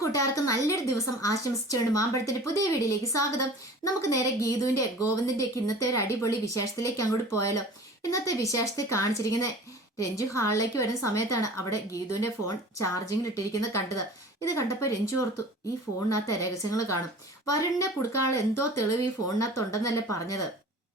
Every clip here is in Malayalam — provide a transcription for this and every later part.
കൂട്ടുകാർക്ക് നല്ലൊരു ദിവസം ആശംസിച്ചുകൊണ്ട് മാമ്പഴത്തിന്റെ പുതിയ വീഡിയോയിലേക്ക് സ്വാഗതം. നമുക്ക് നേരെ ഗീതുവിന്റെ ഗോവിന്ദിന്റെ ഒക്കെ ഇന്നത്തെ ഒരു അടിപൊളി വിശേഷത്തിലേക്ക് അങ്ങോട്ട് പോയാലോ. ഇന്നത്തെ വിശേഷത്തിൽ കാണിച്ചിരിക്കുന്ന രഞ്ജു ഹാളിലേക്ക് വരുന്ന സമയത്താണ് അവിടെ ഗീതുവിന്റെ ഫോൺ ചാർജിങ്ങിൽ ഇട്ടിരിക്കുന്നത് കണ്ടത്. ഇത് കണ്ടപ്പോൾ രഞ്ജു ഓർത്തു, ഈ ഫോണിനകത്ത് രഹസ്യങ്ങൾ കാണും, വരുണിനെ കൊടുക്കാനുള്ള എന്തോ തെളിവ് ഈ ഫോണിനകത്ത് ഉണ്ടെന്നല്ലേ പറഞ്ഞത്.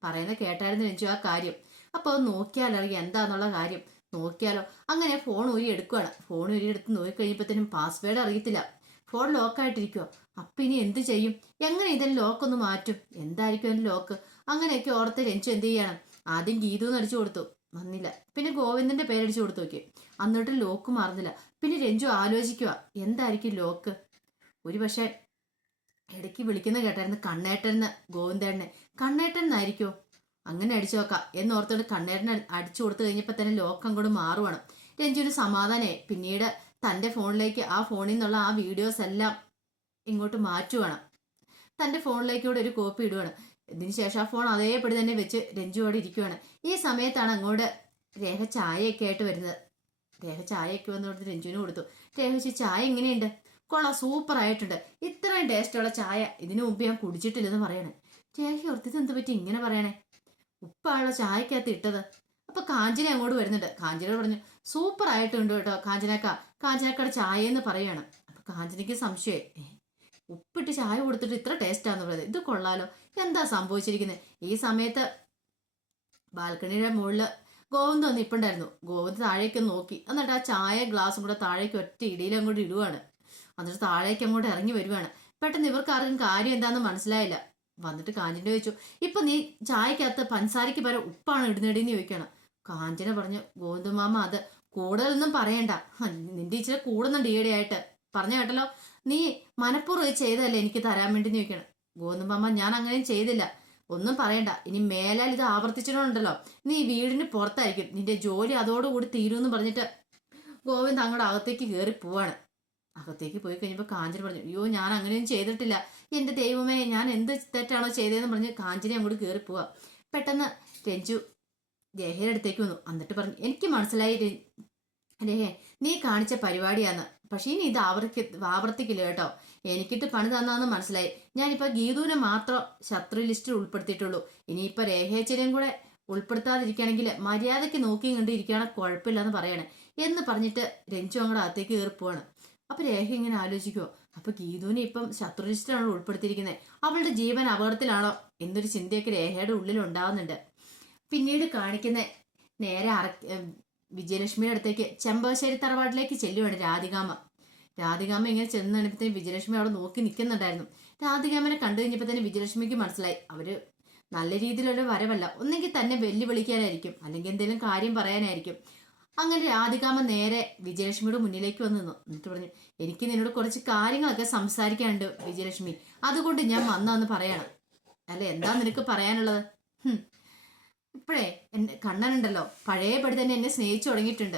പറയുന്നത് കേട്ടായിരുന്നു രഞ്ജു ആ കാര്യം. അപ്പൊ അത് നോക്കിയാലറിയാം എന്താന്നുള്ള കാര്യം. നോക്കിയാലോ. അങ്ങനെ ഫോൺ ഊരി എടുക്കുകയാണ്. ഫോൺ ഊരി എടുത്ത് നോക്കിക്കഴിഞ്ഞപ്പോഴത്തേനും പാസ്വേഡ് അറിയത്തില്ല. ഫോൺ ലോക്കായിട്ടിരിക്കുവോ. അപ്പൊ ഇനി എന്ത് ചെയ്യും? എങ്ങനെ ഇതിന് ലോക്കൊന്ന് മാറ്റും? എന്തായിരിക്കും അതിന്റെ ലോക്ക്? അങ്ങനെയൊക്കെ ഓർത്ത് രഞ്ജു എന്ത് ചെയ്യണം, ആദ്യം ഗീതു എന്ന് അടിച്ചു കൊടുത്തു, വന്നില്ല. പിന്നെ ഗോവിന്ദന്റെ പേരടിച്ചു കൊടുത്തു നോക്കി, എന്നിട്ട് ലോക്ക് മാറുന്നില്ല. പിന്നെ രഞ്ജു ആലോചിക്കുക, എന്തായിരിക്കും ലോക്ക്? ഒരു പക്ഷെ ഇടയ്ക്ക് വിളിക്കുന്ന കേട്ടായിരുന്നു കണ്ണേട്ടൻ, ഗോവിന്ദേട്ടനെ. കണ്ണേട്ടൻ എന്നായിരിക്കോ? അങ്ങനെ അടിച്ചു നോക്കാം എന്നോർത്തോണ്ട് കണ്ണേട്ടനെ അടിച്ചു കൊടുത്തു കഴിഞ്ഞപ്പോൾ തന്നെ ലോക്ക് അങ്ങോട്ട് മാറുവാണ്. രഞ്ജുവിന് സമാധാനമായി. പിന്നീട് തന്റെ ഫോണിലേക്ക് ആ ഫോണിൽ നിന്നുള്ള ആ വീഡിയോസ് എല്ലാം ഇങ്ങോട്ട് മാറ്റുവാണ്. തന്റെ ഫോണിലേക്കൂടെ ഒരു കോപ്പി ഇടുവാണ്. ഇതിന് ശേഷം ആ ഫോൺ അതേപടി തന്നെ വെച്ച് രഞ്ജുവോടെ ഇരിക്കുവാണ്. ഈ സമയത്താണ് അങ്ങോട്ട് രേഖ ചായയൊക്കെ ആയിട്ട് വരുന്നത്. രേഖ ചായയൊക്കെ വന്ന് കൊടുത്ത് രഞ്ജുവിന് കൊടുത്തു. രേഖ വെച്ച്, ചായ എങ്ങനെയുണ്ട്? കൊള്ളാം, സൂപ്പർ ആയിട്ടുണ്ട്. ഇത്രയും ടേസ്റ്റുള്ള ചായ ഇതിനു മുമ്പ് ഞാൻ കുടിച്ചിട്ടില്ലെന്ന് പറയണേ. രേഖ ഓർത്തിത് എന്ത് പറ്റി ഇങ്ങനെ പറയണേ? ഉപ്പാണല്ലോ ചായക്കകത്ത് ഇട്ടത്. അപ്പൊ കാഞ്ചന അങ്ങോട്ട് വരുന്നുണ്ട്. കാഞ്ചന പറഞ്ഞു, സൂപ്പർ ആയിട്ടുണ്ട് കേട്ടോ കാഞ്ചനക്കയുടെ ചായ എന്ന് പറയാണ്. അപ്പൊ കാഞ്ചനയ്ക്ക് സംശയമായി, ഉപ്പിട്ട് ചായ കൊടുത്തിട്ട് ഇത്ര ടേസ്റ്റാന്ന് പറയുന്നത്, ഇത് കൊള്ളാലോ, എന്താ സംഭവിച്ചിരിക്കുന്നത്? ഈ സമയത്ത് ബാൽക്കണിയുടെ മുകളില് ഗോവിന്ദ് വന്ന് ഇപ്പുണ്ടായിരുന്നു. ഗോവിന്ദ് താഴേക്ക് നോക്കി, എന്നിട്ട് ആ ചായ ഗ്ലാസും കൂടെ താഴേക്ക് ഒറ്റ ഇടിയിൽ അങ്ങോട്ട് ഇടുവാണ്. എന്നിട്ട് താഴേക്ക് അങ്ങോട്ട് ഇറങ്ങി വരുവാണ്. പെട്ടെന്ന് ഇവർക്ക് ആർക്കും കാര്യം എന്താന്ന് മനസ്സിലായില്ല. വന്നിട്ട് കാഞ്ചന ചോദിച്ചു, ഇപ്പൊ നീ ചായക്കകത്ത് പഞ്ചസാരയ്ക്ക് പകരം ഉപ്പാണ് ഇടുന്നേടിന്ന് ചോദിക്കണം. കാഞ്ചന പറഞ്ഞു, ഗോവിന്ദ മാമ അത് കൂടുതലൊന്നും പറയണ്ട, നിന്റെ ഇച്ചിരി കൂടുന്നുണ്ട് ഈയിടെയായിട്ട്, പറഞ്ഞ കേട്ടല്ലോ, നീ മനഃപൂർവ്വം ചെയ്തതല്ലേ എനിക്ക് തരാൻ വേണ്ടി ചോദിക്കണം. ഗോവിന്ദ മാമ ഞാൻ അങ്ങനെയും ചെയ്തില്ല, ഒന്നും പറയണ്ട, ഇനി മേലാൽ ഇത് ആവർത്തിച്ചിട്ടുണ്ടല്ലോ നീ വീടിന് പുറത്തായിരിക്കും, നിന്റെ ജോലി അതോടുകൂടി തീരുമെന്ന് പറഞ്ഞിട്ട് ഗോവിന്ദ് അങ്ങോട്ട് അകത്തേക്ക് കയറി പോവാണ്. അകത്തേക്ക് പോയി കഴിഞ്ഞപ്പോൾ കാഞ്ചന പറഞ്ഞു, അയ്യോ ഞാൻ അങ്ങനെയൊന്നും ചെയ്തിട്ടില്ല, എന്റെ ദൈവമേ ഞാൻ എന്ത് തെറ്റാണോ ചെയ്തതെന്ന് പറഞ്ഞ് കാഞ്ചന അങ്ങോട്ട് കയറി പോവാ. പെട്ടെന്ന് രഞ്ജു രേഖയുടെ അടുത്തേക്ക് വന്നു. എന്നിട്ട് പറഞ്ഞു, എനിക്ക് മനസ്സിലായി രേഖ, നീ കാണിച്ച പരിപാടിയാന്ന്, പക്ഷെ ഇനി ഇത് ആവർത്തിക്കില്ല കേട്ടോ, എനിക്കിട്ട് പണി തന്നാന്ന് മനസ്സിലായി. ഞാനിപ്പോ ഗീതുവിനെ മാത്രം ശത്രു ലിസ്റ്റിൽ ഉൾപ്പെടുത്തിയിട്ടുള്ളൂ. ഇനിയിപ്പൊ രേഖേച്ചനെയും കൂടെ ഉൾപ്പെടുത്താതിരിക്കുകയാണെങ്കിൽ മര്യാദയ്ക്ക് നോക്കിയും കണ്ട് ഇരിക്കുകയാണ്, കുഴപ്പമില്ലെന്ന് പറയണേ എന്ന് പറഞ്ഞിട്ട് രഞ്ജു അങ്ങോട്ട് അകത്തേക്ക് കയറി പോവാണ്. അപ്പൊ രേഖ ഇങ്ങനെ ആലോചിക്കുവോ, അപ്പൊ ഗീതുവിനെ ഇപ്പം ശത്രു ലിസ്റ്റിലാണോ ഉൾപ്പെടുത്തിയിരിക്കുന്നത്, അവളുടെ ജീവൻ അപകടത്തിലാണോ എന്നൊരു ചിന്തയൊക്കെ രേഖയുടെ ഉള്ളിൽ ഉണ്ടാവുന്നുണ്ട്. പിന്നീട് കാണിക്കുന്ന നേരെ വിജയലക്ഷ്മിയുടെ അടുത്തേക്ക് ചെമ്പശ്ശേരി തറവാട്ടിലേക്ക് ചെല്ലുവാണ് രാധികാമ്മ ഇങ്ങനെ ചെന്ന് കഴിഞ്ഞപ്പോഴത്തേന് വിജയലക്ഷ്മി അവിടെ നോക്കി നിൽക്കുന്നുണ്ടായിരുന്നു. രാധികാമ്മനെ കണ്ടു കഴിഞ്ഞപ്പോൾ തന്നെ വിജയലക്ഷ്മിക്ക് മനസ്സിലായി അവര് നല്ല രീതിയിലുള്ള വരവല്ല, ഒന്നെങ്കിൽ തന്നെ വെല്ലുവിളിക്കാനായിരിക്കും, അല്ലെങ്കിൽ എന്തെങ്കിലും കാര്യം പറയാനായിരിക്കും. അങ്ങനെ രാധികാമ്മ നേരെ വിജയലക്ഷ്മിയുടെ മുന്നിലേക്ക് വന്ന് നിന്നു. എന്നിട്ട് പറഞ്ഞു, എനിക്ക് നിന്നോട് കുറച്ച് കാര്യങ്ങളൊക്കെ സംസാരിക്കാനുണ്ട് വിജയലക്ഷ്മി, അതുകൊണ്ട് ഞാൻ വന്നതെന്ന് പറയണം. അല്ല, എന്താ നിനക്ക് പറയാനുള്ളത്? ഇപ്പോഴേ എന്റെ കണ്ണനുണ്ടല്ലോ പഴയപടി തന്നെ എന്നെ സ്നേഹിച്ചു തുടങ്ങിയിട്ടുണ്ട്.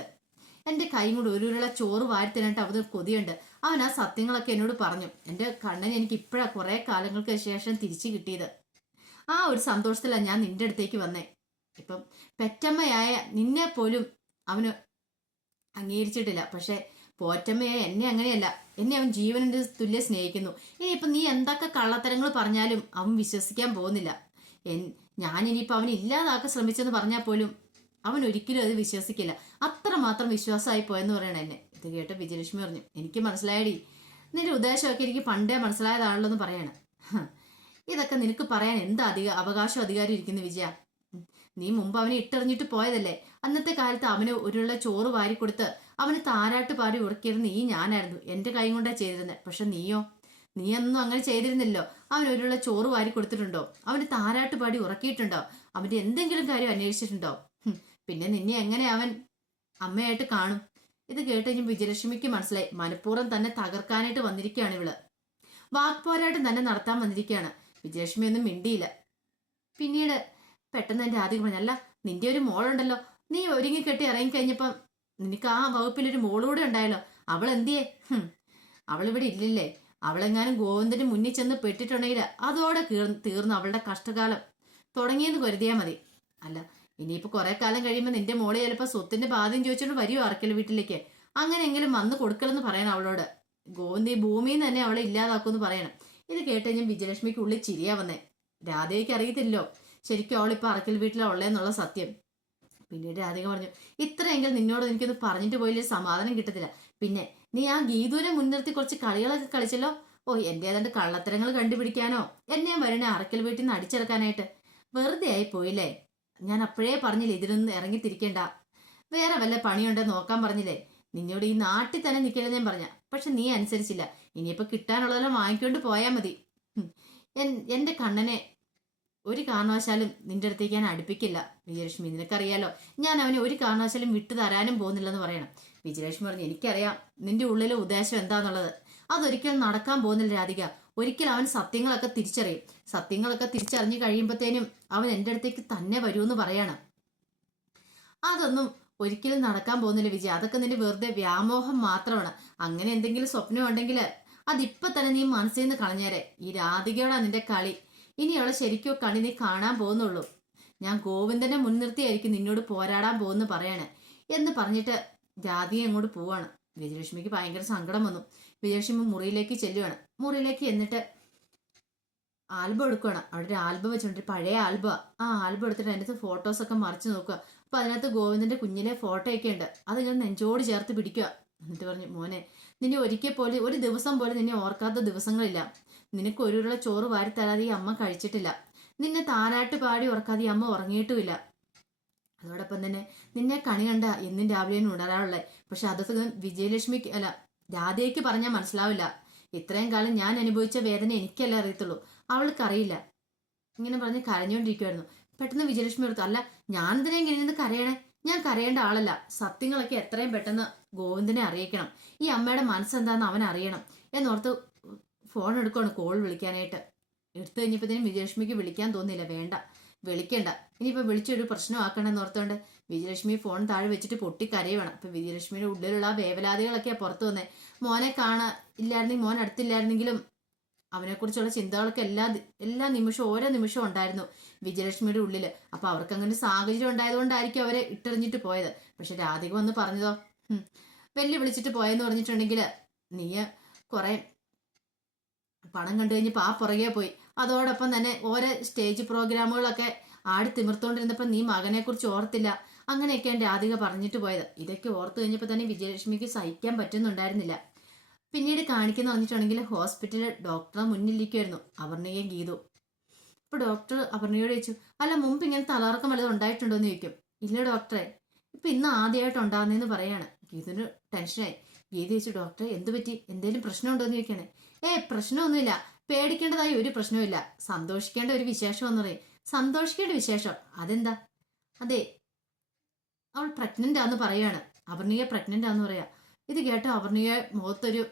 എന്റെ കൈ കൊണ്ട് ഒരു ഉരുള ചോറ് വാരിത്തരാനായിട്ട് അവന് കൊതിയുണ്ട്. അവൻ ആ സത്യങ്ങളൊക്കെ എന്നോട് പറഞ്ഞു. എന്റെ കണ്ണൻ എനിക്ക് ഇപ്പോഴാ കുറെ കാലങ്ങൾക്ക് ശേഷം തിരിച്ചു കിട്ടിയത്. ആ ഒരു സന്തോഷത്തിലാണ് ഞാൻ നിന്റെ അടുത്തേക്ക് വന്നേ. ഇപ്പം പെറ്റമ്മയായ നിന്നെ പോലും അവന് അംഗീകരിച്ചിട്ടില്ല, പക്ഷെ പോറ്റമ്മയായ എന്നെ അങ്ങനെയല്ല, എന്നെ അവൻ ജീവനിന്റെ തുല്യം സ്നേഹിക്കുന്നു. ഇനിയിപ്പം നീ എന്തൊക്കെ കള്ളത്തരങ്ങൾ പറഞ്ഞാലും അവൻ വിശ്വസിക്കാൻ പോകുന്നില്ല. ഞാൻ ഇനിയിപ്പോൾ അവനെ ഇല്ലാതാക്കാൻ ശ്രമിച്ചെന്ന് പറഞ്ഞാൽ പോലും അവൻ ഒരിക്കലും അത് വിശ്വസിക്കില്ല. അത്രമാത്രം വിശ്വാസമായി പോയെന്ന് പറയണ എന്നെ. ഇത് കേട്ട് വിജയലക്ഷ്മി പറഞ്ഞു, എനിക്ക് മനസ്സിലായടി, നിന്റെ ഉദ്ദേശമൊക്കെ എനിക്ക് പണ്ടേ മനസ്സിലായതാണല്ലോ എന്ന് പറയാണ്. ഇതൊക്കെ നിനക്ക് പറയാൻ എന്താ അവകാശം അധികാരം ഇരിക്കുന്നു വിജയ? നീ മുമ്പ് അവനെ ഇട്ടെറിഞ്ഞിട്ട് പോയതല്ലേ. അന്നത്തെ കാലത്ത് അവന് ഒരുള്ള ചോറ് വാരി കൊടുത്ത് അവന് താരാട്ട് പാടി ഉറക്കിയിരുന്ന ഈ ഞാനായിരുന്നു, എന്റെ കൈ കൊണ്ടാ ചെയ്തിരുന്നത്. പക്ഷെ നീ ഒന്നും അങ്ങനെ ചെയ്തിരുന്നില്ലോ. അവൻ ഒരുള്ള ചോറ് വാരി കൊടുത്തിട്ടുണ്ടോ? അവന് താരാട്ട് പാടി ഉറക്കിയിട്ടുണ്ടോ? അവന്റെ എന്തെങ്കിലും കാര്യം അന്വേഷിച്ചിട്ടുണ്ടോ? പിന്നെ നിന്നെ എങ്ങനെ അവൻ അമ്മയായിട്ട് കാണും? ഇത് കേട്ട് കഴിഞ്ഞ് വിജയലക്ഷ്മിക്ക് മനസ്സിലായി, മനഃപൂർവ്വം തന്നെ തകർക്കാനായിട്ട് വന്നിരിക്കുകയാണ് ഇവള്. വാക്പോരാട്ടം തന്നെ നടത്താൻ വന്നിരിക്കുകയാണ്. വിജയലക്ഷ്മി ഒന്നും മിണ്ടിയില്ല. പിന്നീട് പെട്ടെന്ന് എന്റെ ആദ്യം പറഞ്ഞു, അല്ല നിന്റെ ഒരു മോളുണ്ടല്ലോ, നീ ഒരുങ്ങി കെട്ടി ഇറങ്ങിക്കഴിഞ്ഞപ്പം നിനക്ക് ആ വകുപ്പിലൊരു മോളുകൂടെ ഉണ്ടായല്ലോ, അവൾ എന്തിയേ? അവളിവിടെ ഇല്ലല്ലേ? അവളെങ്ങാനും ഗോവിന്ദന് മുന്നിൽ ചെന്ന് പെട്ടിട്ടുണ്ടെങ്കിൽ അതോടെ തീർന്നു അവളുടെ കഷ്ടകാലം തുടങ്ങിയെന്ന് കരുതിയാൽ മതി. അല്ല, ഇനിയിപ്പോ കുറെ കാലം കഴിയുമ്പോൾ നിന്റെ മോളെ ചിലപ്പോ സ്വത്തിന്റെ ബാധ്യം ചോദിച്ചോണ്ട് വരുമോ ആർക്കൽ വീട്ടിലേക്ക്, അങ്ങനെയെങ്കിലും വന്ന് കൊടുക്കലെന്ന് പറയാൻ അവളോട്. ഗോവിന്ദ് ഈ ഭൂമിയിൽ നിന്ന് തന്നെ അവളെ ഇല്ലാതാക്കുമെന്ന് പറയണം. ഇത് കേട്ട് ഞാൻ വിജയലക്ഷ്മിക്ക് ഉള്ളിൽ ചിരിയാ വന്നേ. രാധയ്ക്ക് അറിയത്തില്ലോ ശരിക്കും അവളിപ്പോൾ അറക്കൽ വീട്ടിലാണ് ഉള്ളതെന്നുള്ള സത്യം. പിന്നീട് രാധിക പറഞ്ഞു, ഇത്രയെങ്കിൽ നിന്നോട് എനിക്കൊന്ന് പറഞ്ഞിട്ട് പോയില്ലേ സമാധാനം കിട്ടത്തില്ല. പിന്നെ നീ ആ ഗീതുവിനെ മുൻനിർത്തി കുറച്ച് കളികളൊക്കെ കളിച്ചല്ലോ. ഓ, എന്റെ ഏതാണ്ട് കള്ളത്തരങ്ങൾ കണ്ടുപിടിക്കാനോ എന്നെയും വരണേ അറക്കൽ വീട്ടിൽ നിന്ന് അടിച്ചിറക്കാനായിട്ട്. വെറുതെ ആയി പോയില്ലേ. ഞാൻ അപ്പോഴേ പറഞ്ഞില്ലേ ഇതിലൊന്നും ഇറങ്ങിത്തിരിക്കണ്ട. വേറെ വല്ല പണിയുണ്ടോ നോക്കാൻ പറഞ്ഞില്ലേ. നിന്നോട് ഈ നാട്ടിൽ തന്നെ നിൽക്കരുത് ഞാൻ പറഞ്ഞ, പക്ഷെ നീ അനുസരിച്ചില്ല. ഇനിയിപ്പോ കിട്ടാനുള്ളതെല്ലാം വാങ്ങിക്കൊണ്ട് പോയാൽ മതി. എന്റെ കണ്ണനെ ഒരു കാരണവശാലും നിന്റെ അടുത്തേക്ക് ഞാൻ അടുപ്പിക്കില്ല വിജയലക്ഷ്മി. നിനക്കറിയാലോ ഞാൻ അവനെ ഒരു കാരണവശാലും വിട്ടു തരാനും പോകുന്നില്ലെന്ന് പറയണം. വിജയലക്ഷ്മി പറഞ്ഞു, എനിക്കറിയാം നിന്റെ ഉള്ളിലെ ഉദ്ദേശം എന്താന്നുള്ളത്. അതൊരിക്കലും നടക്കാൻ പോകുന്നില്ല രാധിക. ഒരിക്കലും അവൻ സത്യങ്ങളൊക്കെ തിരിച്ചറിയും. സത്യങ്ങളൊക്കെ തിരിച്ചറിഞ്ഞു കഴിയുമ്പോഴത്തേനും അവൻ എൻ്റെ അടുത്തേക്ക് തന്നെ വരുമെന്ന് പറയാണ്. അതൊന്നും ഒരിക്കലും നടക്കാൻ പോകുന്നില്ല വിജയ. അതൊക്കെ നിന്റെ വെറുതെ വ്യാമോഹം മാത്രമാണ്. അങ്ങനെ എന്തെങ്കിലും സ്വപ്നം ഉണ്ടെങ്കിൽ അതിപ്പോ തന്നെ നീ മനസ്സിൽ നിന്ന് കളഞ്ഞേരെ. ഈ രാധികയോടാ നിന്റെ കളി. ഇനി അവളെ ശരിക്കും കളി നീ കാണാൻ പോകുന്നുള്ളൂ. ഞാൻ ഗോവിന്ദനെ മുൻനിർത്തിയായിരിക്കും നിന്നോട് പോരാടാൻ പോകുന്നു പറയാണ് എന്ന് പറഞ്ഞിട്ട് രാധിക അങ്ങോട്ട് പോവാണ്. വിജയലക്ഷ്മിക്ക് ഭയങ്കര സങ്കടം വന്നു. വിജയലക്ഷ്മി മുറിയിലേക്ക് ചെല്ലുവാണ്. മുറിയിലേക്ക് എന്നിട്ട് ആൽബം എടുക്കുകയാണ്. അവിടെ ഒരു ആൽബം വെച്ചിട്ടുണ്ട്, പഴയ ആൽബം. ആ ആൽബം എടുത്തിട്ട് അതിനകത്ത് ഫോട്ടോസൊക്കെ മറിച്ച് നോക്കുക. അപ്പൊ അതിനകത്ത് ഗോവിന്ദന്റെ കുഞ്ഞിലെ ഫോട്ടോ ഒക്കെ ഉണ്ട്. അതിങ്ങനെ നെഞ്ചോട് ചേർത്ത് പിടിക്കുക. എന്നിട്ട് പറഞ്ഞു, മോനെ നിന്നെ ഒരിക്കൽ പോലും ഒരു ദിവസം പോലും നിന്നെ ഓർക്കാത്ത ദിവസങ്ങളില്ല. നിനക്ക് ഒരു ഉരുള ചോറ് വാരിത്തരാതെ ഈ അമ്മ കഴിച്ചിട്ടില്ല. നിന്നെ താരാട്ട് പാടി ഉറക്കാതെ ഈ അമ്മ ഉറങ്ങിയിട്ടുമില്ല. അതോടൊപ്പം തന്നെ നിന്നെ കണി കണ്ട എന്നും രാവിലെയും ഉണരാറുള്ളത്. പക്ഷെ അതൊക്കെ വിജയലക്ഷ്മിക്ക് അല്ല രാധയ്ക്ക് പറഞ്ഞാൽ മനസ്സിലാവില്ല. ഇത്രയും കാലം ഞാൻ അനുഭവിച്ച വേദന എനിക്കല്ലേ അറിയത്തുള്ളൂ, അവൾക്കറിയില്ല. ഇങ്ങനെ പറഞ്ഞ് കരഞ്ഞുകൊണ്ടിരിക്കുമായിരുന്നു. പെട്ടെന്ന് വിജയലക്ഷ്മി ഓർത്തു, അല്ല ഞാൻ എന്തിനാ ഇങ്ങനെ കരയണേ. ഞാൻ കരയേണ്ട ആളല്ല. സത്യങ്ങളൊക്കെ എത്രയും പെട്ടെന്ന് ഗോവിന്ദനെ അറിയിക്കണം. ഈ അമ്മയുടെ മനസ്സെന്താന്ന് അവൻ അറിയണം എന്നോർത്ത് ഫോൺ എടുക്കുകയാണ് കോൾ വിളിക്കാനായിട്ട്. എടുത്തു കഴിഞ്ഞപ്പോഴത്തേനും വിജയലക്ഷ്മിക്ക് വിളിക്കാൻ തോന്നിയില്ല. വേണ്ട, വിളിക്കണ്ട, ഇനിയിപ്പോൾ വിളിച്ചൊരു പ്രശ്നമാക്കണമെന്ന് ഓർത്തുകൊണ്ട് വിജയലക്ഷ്മി ഫോൺ താഴെ വെച്ചിട്ട് പൊട്ടിക്കരയുവാണ്. അപ്പൊ വിജയലക്ഷ്മിയുടെ ഉള്ളിലുള്ള ആ വേവലാതികളൊക്കെയാണ് പുറത്തു വന്നേ. മോനെ ഇല്ലായിരുന്നെങ്കിൽ മോൻ അടുത്തില്ലായിരുന്നെങ്കിലും അവനെക്കുറിച്ചുള്ള ചിന്തകളൊക്കെ എല്ലാ നിമിഷവും ഓരോ നിമിഷവും ഉണ്ടായിരുന്നു വിജയലക്ഷ്മിയുടെ ഉള്ളിൽ. അപ്പൊ അവർക്ക് അങ്ങനെ സാഹചര്യം ഉണ്ടായതുകൊണ്ടായിരിക്കും അവരെ ഇട്ടെറിഞ്ഞിട്ട് പോയത്. പക്ഷെ രാധിക വന്ന് പറഞ്ഞതോ, വെല്ലുവിളിച്ചിട്ട് പോയെന്ന് പറഞ്ഞിട്ടുണ്ടെങ്കിൽ നീ കുറെ പണം കണ്ടു കഴിഞ്ഞപ്പോൾ ആ പുറകെ പോയി. അതോടൊപ്പം തന്നെ ഓരോ സ്റ്റേജ് പ്രോഗ്രാമുകളൊക്കെ ആടി തിമിർത്തോണ്ടിരുന്നപ്പോൾ നീ മകനെ കുറിച്ച് ഓർത്തില്ല. അങ്ങനെയൊക്കെയാണ് രാധിക പറഞ്ഞിട്ട് പോയത്. ഇതൊക്കെ ഓർത്തു കഴിഞ്ഞപ്പോൾ തന്നെ വിജയലക്ഷ്മിക്ക് സഹിക്കാൻ പറ്റുന്നുണ്ടായിരുന്നില്ല. പിന്നീട് കാണിക്കുന്ന പറഞ്ഞിട്ടുണ്ടെങ്കിൽ ഹോസ്പിറ്റലിൽ ഡോക്ടറെ മുന്നിലിരിക്കുമായിരുന്നു അപർണയും ഗീതു. അപ്പൊ ഡോക്ടർ അപർണയോട് ചോദിച്ചു, അല്ല മുമ്പ് ഇങ്ങനെ തലകറക്കം വല്ലതും ഉണ്ടായിട്ടുണ്ടോ എന്ന് ചോദിക്കും. ഇല്ല ഡോക്ടറെ, ഇപ്പൊ ഇന്ന് ആദ്യമായിട്ട് ഉണ്ടാകുന്നതെന്ന് പറയാണ്. ഗീതുവിന് ടെൻഷനായി. ഗീതു ചോദിച്ചു, ഡോക്ടറെ എന്ത് പറ്റി, എന്തെങ്കിലും പ്രശ്നമുണ്ടോ എന്ന് ചോദിക്കണേ. പ്രശ്നമൊന്നുമില്ല, പേടിക്കേണ്ടതായി ഒരു പ്രശ്നമില്ല, സന്തോഷിക്കേണ്ട ഒരു വിശേഷം എന്ന് പറയും. സന്തോഷിക്കേണ്ട വിശേഷം അതെന്താ? അതെ, അവൾ പ്രഗ്നന്റ് ആന്ന് പറയാണ്. അപർണിക പ്രഗ്നന്റ് ആന്ന് പറയാ. ഇത് കേട്ടോ അപർണിക മുഖത്തൊരു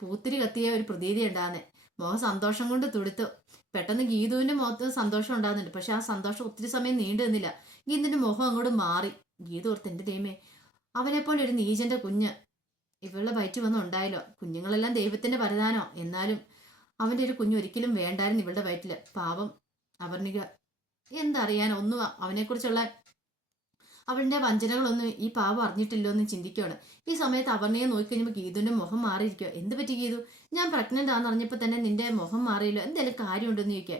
പൂത്തിരി കത്തിയ ഒരു പ്രതീതി ഉണ്ടാകുന്നേ. മുഖം സന്തോഷം കൊണ്ട് തുടുത്തു. പെട്ടെന്ന് ഗീതുവിന്റെ മുഖത്ത് സന്തോഷം ഉണ്ടാകുന്നുണ്ട്. പക്ഷെ ആ സന്തോഷം ഒത്തിരി സമയം നീണ്ടു നിന്നില്ല. ഗീതുവിന്റെ മുഖം അങ്ങോട്ട് മാറി. ഗീതു ഓർത്ത്, എന്റെ ദൈവമേ, അവനെപ്പോലെ ഒരു നീചന്റെ കുഞ്ഞ് ഇവളുടെ വയറ്റിൽ വന്ന് ഉണ്ടായല്ലോ. കുഞ്ഞുങ്ങളെല്ലാം ദൈവത്തിന്റെ വരദാനോ, എന്നാലും അവന്റെ ഒരു കുഞ്ഞ് ഒരിക്കലും വേണ്ടായിരുന്നു ഇവളുടെ വയറ്റില്. പാവം അപർണിക എന്തറിയാൻ, ഒന്നും അവനെക്കുറിച്ചുള്ള അവളുടെ വഞ്ചനകളൊന്നും ഈ പാവം അറിഞ്ഞിട്ടില്ലോ എന്ന് ചിന്തിക്കുകയാണ്. ഈ സമയത്ത് അപർണയെ നോക്കിക്കഴിഞ്ഞപ്പോൾ ഗീതുവിന്റെ മുഖം മാറിയിരിക്കുക. എന്ത് പറ്റി ഗീതു, ഞാൻ പ്രഗ്നന്റ് ആണെന്ന് അറിഞ്ഞപ്പോൾ തന്നെ നിന്റെ മുഖം മാറിയല്ലോ, എന്തെങ്കിലും കാര്യമുണ്ടെന്ന് ചോദിക്കുക.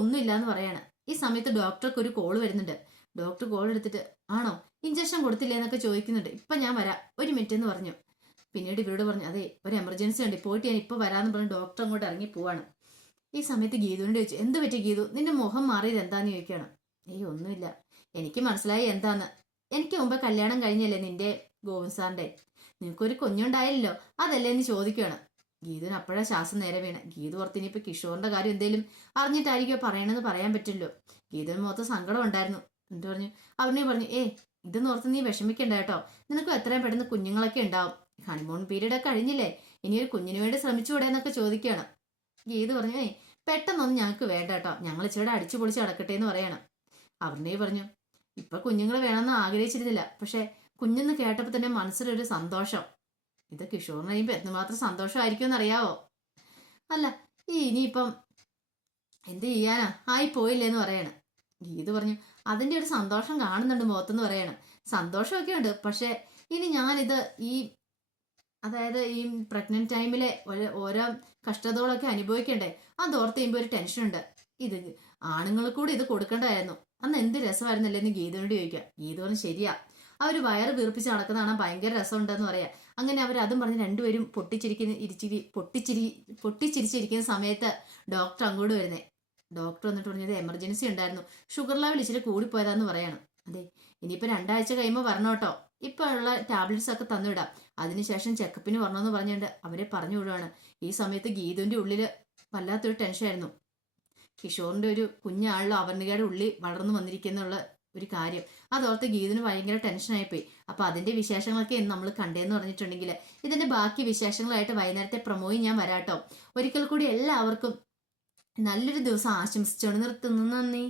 ഒന്നുമില്ല എന്ന് പറയാണ്. ഈ സമയത്ത് ഡോക്ടർക്ക് ഒരു കോൾ വരുന്നുണ്ട്. ഡോക്ടർ കോൾ എടുത്തിട്ട്, ആണോ ഇഞ്ചക്ഷൻ കൊടുത്തില്ലേ എന്നൊക്കെ ചോദിക്കുന്നുണ്ട്. ഇപ്പൊ ഞാൻ വരാം, ഒരു മിനിറ്റ് എന്ന് പറഞ്ഞു. പിന്നീട് ഇവരോട് പറഞ്ഞു, അതെ ഒരു എമർജൻസി ഉണ്ട്, പോയിട്ട് ഞാൻ ഇപ്പൊ വരാമെന്ന് പറഞ്ഞ് ഡോക്ടർ അങ്ങോട്ട് ഇറങ്ങി പോവാണ്. ഈ സമയത്ത് ഗീതുവിനോട് ചോദിച്ചു, എന്ത് പറ്റി ഗീതു, നിന്റെ മുഖം മാറിയത് എന്താന്ന് ചോദിക്കുകയാണ്. ഒന്നുമില്ല, എനിക്ക് മനസ്സിലായി എന്താന്ന്. എനിക്ക് മുമ്പ് കല്യാണം കഴിഞ്ഞല്ലേ നിന്റെ ഗോവിന്ദ് സാറിന്റെ, നിനക്കൊരു കുഞ്ഞുണ്ടായില്ലല്ലോ, അതല്ലേ എന്ന് ചോദിക്കുകയാണ്. ഗീതുവിന് അപ്പോഴാ ശ്വാസം നേരെ വീണ്. ഗീതു ഓർത്ത് ഇനിയിപ്പോ കിഷോറിന്റെ കാര്യം എന്തേലും അറിഞ്ഞിട്ടായിരിക്കോ പറയണമെന്ന് പറയാൻ പറ്റില്ലോ. ഗീതുവിന് മൊത്തം സങ്കടം ഉണ്ടായിരുന്നു. എന്നിട്ട് പറഞ്ഞു, അവനെ പറഞ്ഞു, ഇതെന്ന് ഓർത്ത് നീ വിഷമിക്കണ്ട കേട്ടോ, നിനക്കും എത്രയും പെട്ടെന്ന് കുഞ്ഞുങ്ങളൊക്കെ ഉണ്ടാവും. ഹണിമൂൺ പീരീഡ് ഒക്കെ കഴിഞ്ഞില്ലേ, ഇനി ഒരു കുഞ്ഞിന് വേണ്ടി ശ്രമിച്ചുകൂടെ എന്നൊക്കെ ചോദിക്കുകയാണ്. ഗീതു പറഞ്ഞു, പെട്ടെന്നൊന്നും ഞങ്ങൾക്ക് വേണ്ട കേട്ടോ, ഞങ്ങൾ ഇച്ചിരി അടിച്ചു പൊളിച്ച് നടക്കട്ടെ എന്ന് പറയണം. അവരുടെ പറഞ്ഞു, ഇപ്പൊ കുഞ്ഞുങ്ങൾ വേണമെന്ന് ആഗ്രഹിച്ചിരുന്നില്ല, പക്ഷെ കുഞ്ഞെന്ന് കേട്ടപ്പോൾ തന്നെ മനസ്സിലൊരു സന്തോഷം. ഇത് കിഷോറിന് കഴിയുമ്പോൾ എന്തുമാത്രം സന്തോഷമായിരിക്കും എന്നറിയാവോ. അല്ല ഇനിയിപ്പം എന്ത് ചെയ്യാനാ, പോയില്ലേന്ന് പറയാണ്. ഗീതു പറഞ്ഞു, അതിന്റെ ഒരു സന്തോഷം കാണുന്നുണ്ട് മുഖത്തെന്ന് പറയാണ്. സന്തോഷമൊക്കെ ഉണ്ട്, പക്ഷെ ഇനി ഞാനിത് ഈ അതായത് ഈ പ്രഗ്നന്റ് ടൈമിലെ ഓരോ കഷ്ടതകളൊക്കെ അനുഭവിക്കണ്ടേ, അതോർത്ത് കഴിയുമ്പോൾ ഒരു ടെൻഷനുണ്ട്. ഇത് ആണുങ്ങൾ കൂടി ഇത് കൊടുക്കണ്ടായിരുന്നു. അന്ന് എന്ത് രസമായിരുന്നല്ലേ എന്ന് ഗീതയോട് ചോദിക്കാം. ഗീത പറഞ്ഞു ശരിയാ, അവര് വയറ് വീർപ്പിച്ച് നടക്കുന്ന കാണാൻ ഭയങ്കര രസമുണ്ടെന്ന് പറയാം. അങ്ങനെ അവർ അതും പറഞ്ഞ് രണ്ടുപേരും പൊട്ടിച്ചിരിച്ചിരിക്കുന്ന സമയത്ത് ഡോക്ടർ അങ്ങോട്ട് വരുന്നേ. ഡോക്ടർ വന്നിട്ട് പറഞ്ഞത് എമർജൻസി ഉണ്ടായിരുന്നു, ഷുഗർ ലെവൽ ഇച്ചിരി കൂടിപ്പോയതാന്ന് പറയണം. അതെ, ഇനിയിപ്പോ 2 ആഴ്ച കഴിയുമ്പോൾ വരണം കേട്ടോ, ഇപ്പൊ ഉള്ള ടാബ്ലറ്റ്സ് ഒക്കെ തന്നുവിടാം, അതിനുശേഷം ചെക്കപ്പിന് വരണമെന്ന് പറഞ്ഞുകൊണ്ട് അവരെ പറഞ്ഞു വിടുവാണ്. ഈ സമയത്ത് ഗീതുവിന്റെ ഉള്ളില് വല്ലാത്തൊരു ടെൻഷനായിരുന്നു. കിഷോറിന്റെ ഒരു കുഞ്ഞാണല്ലോ അവർണികയുടെ ഉള്ളിൽ വളർന്നു വന്നിരിക്കുന്നുള്ള ഒരു കാര്യം അതോർത്ത് ഗീതിന് ഭയങ്കര ടെൻഷനായിപ്പോയി. അപ്പൊ അതിന്റെ വിശേഷങ്ങളൊക്കെ നമ്മൾ കണ്ടേന്ന് പറഞ്ഞിട്ടുണ്ടെങ്കിൽ ഇതിന്റെ ബാക്കി വിശേഷങ്ങളായിട്ട് വൈകുന്നേരത്തെ പ്രൊമോയും ഞാൻ വരാട്ടോ. ഒരിക്കൽ കൂടി എല്ലാവർക്കും നല്ലൊരു ദിവസം ആശംസിച്ചോണ്ട് നിർത്തുന്നു. നന്ദി.